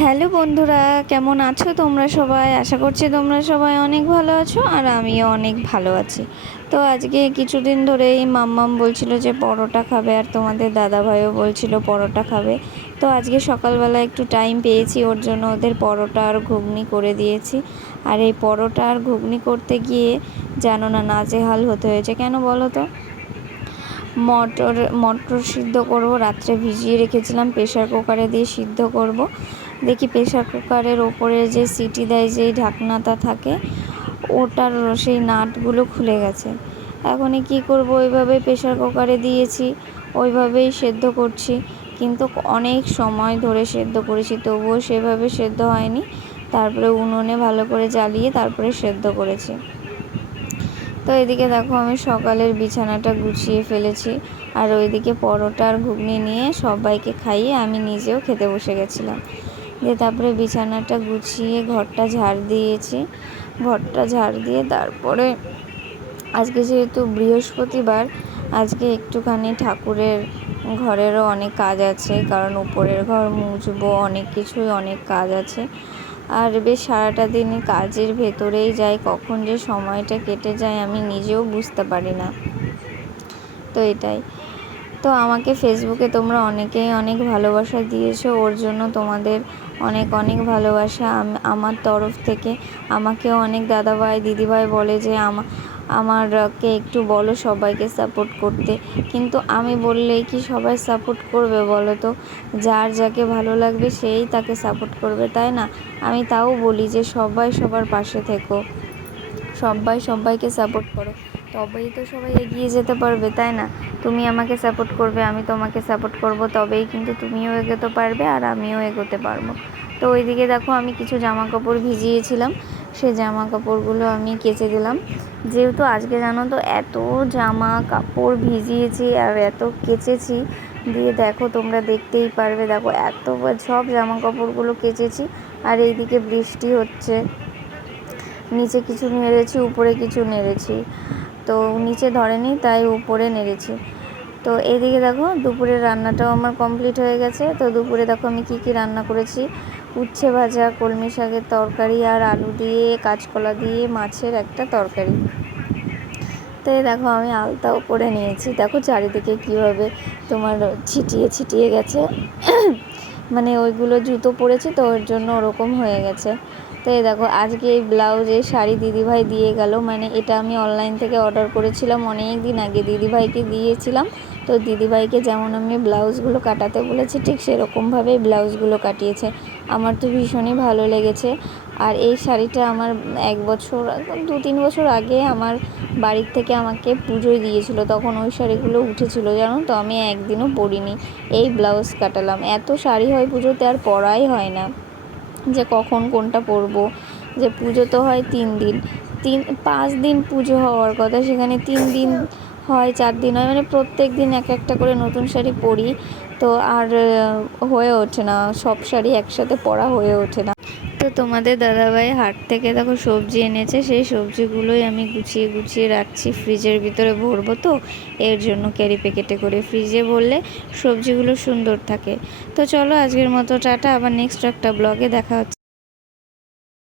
Hello বন্ধুরা, কেমন আছো তোমরা সবাই? আশা করছি তোমরা সবাই অনেক ভালো আছো আর আমিও অনেক ভালো আছি। তো আজকে কিছুদিন ধরেই মাম্মাম বলছিল যে পরোটা খাবে আর তোমাদের দাদাভাইও বলছিল পরোটা খাবে। তো আজকে সকালবেলা একটু টাইম পেয়েছি, ওর জন্য ওদের পরোটা আর ঘুগনি করে দিয়েছি। আর এই পরোটা আর ঘুগনি করতে গিয়ে জানো না নাজেহাল হতে হয়েছে। কেন বলো তো? মটর সিদ্ধ করব, রাত্রে ভিজিয়ে রেখেছিলাম, প্রেশার কুকারে দিয়ে সিদ্ধ করব। দেখি প্রেশার কুকারের ওপরে যে সিটি দেয়, যেই ঢাকনাটা থাকে, ওটার সেই নাটগুলো খুলে গেছে। এখনই কি করব, ওইভাবে প্রেশার কুকারে দিয়েছি, ওইভাবেই সেদ্ধ করছি, কিন্তু অনেক সময় ধরে সেদ্ধ করেছি, তবুও সেভাবে সেদ্ধ হয়নি। তারপরে উনুনে ভালো করে জ্বালিয়ে তারপরে সেদ্ধ করেছি। তো এদিকে দেখো আমি সকালের বিছানাটা গুছিয়ে ফেলেছি, আর ওইদিকে পরোটা আর ঘুগনি নিয়ে সবাইকে খাইয়ে আমি নিজেও খেতে বসে গেছিলাম। দিয়ে তারপরে বিছানাটা গুছিয়ে ঘরটা ঝাড় দিয়েছি। ঘরটা ঝাড় দিয়ে তারপরে আজকে যেহেতু বৃহস্পতিবার, আজকে একটুখানি ঠাকুরের ঘরেরও অনেক কাজ আছে, কারণ উপরের ঘর মুছবো, অনেক কাজ আছে। আর বেশ সারাটা দিন কাজের ভেতরেই যায়, কখন যে সময়টা কেটে যায় আমি নিজেও বুঝতে পারি না। তো এটাই। তো আমাকে ফেসবুকে তোমরা অনেকেই অনেক ভালোবাসা দিয়েছো, ওর জন্য তোমাদের অনেক অনেক ভালোবাসা আমার তরফ থেকে। আমাকেও অনেক দাদাভাই দিদিভাই বলে যে আমারকে একটু বলো সবাইকে সাপোর্ট করতে, কিন্তু আমি বললেই কি সবাই সাপোর্ট করবে বলো তো? যার যাকে ভালো লাগবে সেই তাকে সাপোর্ট করবে, তাই না? আমি তাও বলি যে সবাই সবার পাশে থেকো, সবাই সবাইকে সাপোর্ট করো, তবেই তো সবাই এগিয়ে যেতে পারবে, তাই না? তুমি আমাকে সাপোর্ট করবে, আমি তোমাকে সাপোর্ট করব, তবেই কিন্তু তুমিও এগোতে পারবে আর আমিও এগোতে পারবো। তো ওইদিকে দেখো আমি কিছু জামা কাপড় ভিজিয়েছিলাম, সেই জামা কাপড়গুলো আমি কেচে দিলাম। যেহেতু আজকে জানো তো এত জামা কাপড় ভিজিয়েছি আর এত কেচেছি, দিয়ে দেখো তোমরা দেখতেই পারবে, দেখো এত সব জামা কাপড়গুলো কেচেছি। আর এইদিকে বৃষ্টি হচ্ছে, নিচে কিছু নেড়েছি, উপরে কিছু নেড়েছি, তো নিচে ধরেনি তাই উপরে নেড়েছি। তো এইদিকে দেখো দুপুরের রান্নাটাও আমার কমপ্লিট হয়ে গেছে। তো দুপুরে দেখো আমি কি রান্না করেছি: উচ্ছে ভাজা, কলমি শাকের তরকারি, আর আলু দিয়ে কাঁচকলা দিয়ে মাছের একটা তরকারি। তো এই দেখো আমি আলতাও করে নিয়েছি, দেখো চারিদিকে কীভাবে তোমার ছিটিয়ে ছিটিয়ে গেছে মানে ওইগুলো জুতো পরেছি তো ওর জন্য ওরকম হয়ে গেছে। তো এই দেখো আজকে এই ব্লাউজ, এই শাড়ি দিদিভাই দিয়ে গেল, মানে এটা আমি অনলাইন থেকে অর্ডার করেছিলাম অনেক দিন আগে, দিদিভাইকে দিয়েছিলাম। তো দিদিভাইকে যেমন আমি ব্লাউজগুলো কাটাতে বলেছি, ঠিক সেরকমভাবেই ব্লাউজগুলো কাটিয়েছে। আমার তো ভীষণই ভালো লেগেছে। আর এই শাড়িটা আমার 2-3 বছর আগে আমার বাড়ির থেকে আমাকে পুজোয় দিয়েছিল, তখন ওই শাড়িগুলো উঠেছিল জানো তো, আমি একদিনও পরিনি, এই ব্লাউজ কাটালাম। এত শাড়ি হয় পুজোতে, আর পরাই হয় না, যে কখন কোনটা পরবো। যে পুজো তো হয় 3 দিন, 5 দিন পুজো হওয়ার কথা, সেখানে 3 দিন হয়, 4 দিন হয়, মানে প্রত্যেক দিন এক একটা করে নতুন শাড়ি পরি। তো আর হয়ে ওঠে না, সব শাড়ি একসাথে পরা হয়ে ওঠে না। তো তোমাদের দাদাভাই হাট থেকে দেখো সবজি এনেছে, সেই সবজিগুলোই আমি গুছিয়ে গুছিয়ে রাখছি, ফ্রিজের ভিতরে ভরবো, তো এর জন্য ক্যারি প্যাকেটে করে ফ্রিজে ভরলে সবজিগুলো সুন্দর থাকে। তো চলো আজকের মতো টাটা, আবার নেক্সট একটা ব্লগে দেখা হচ্ছে।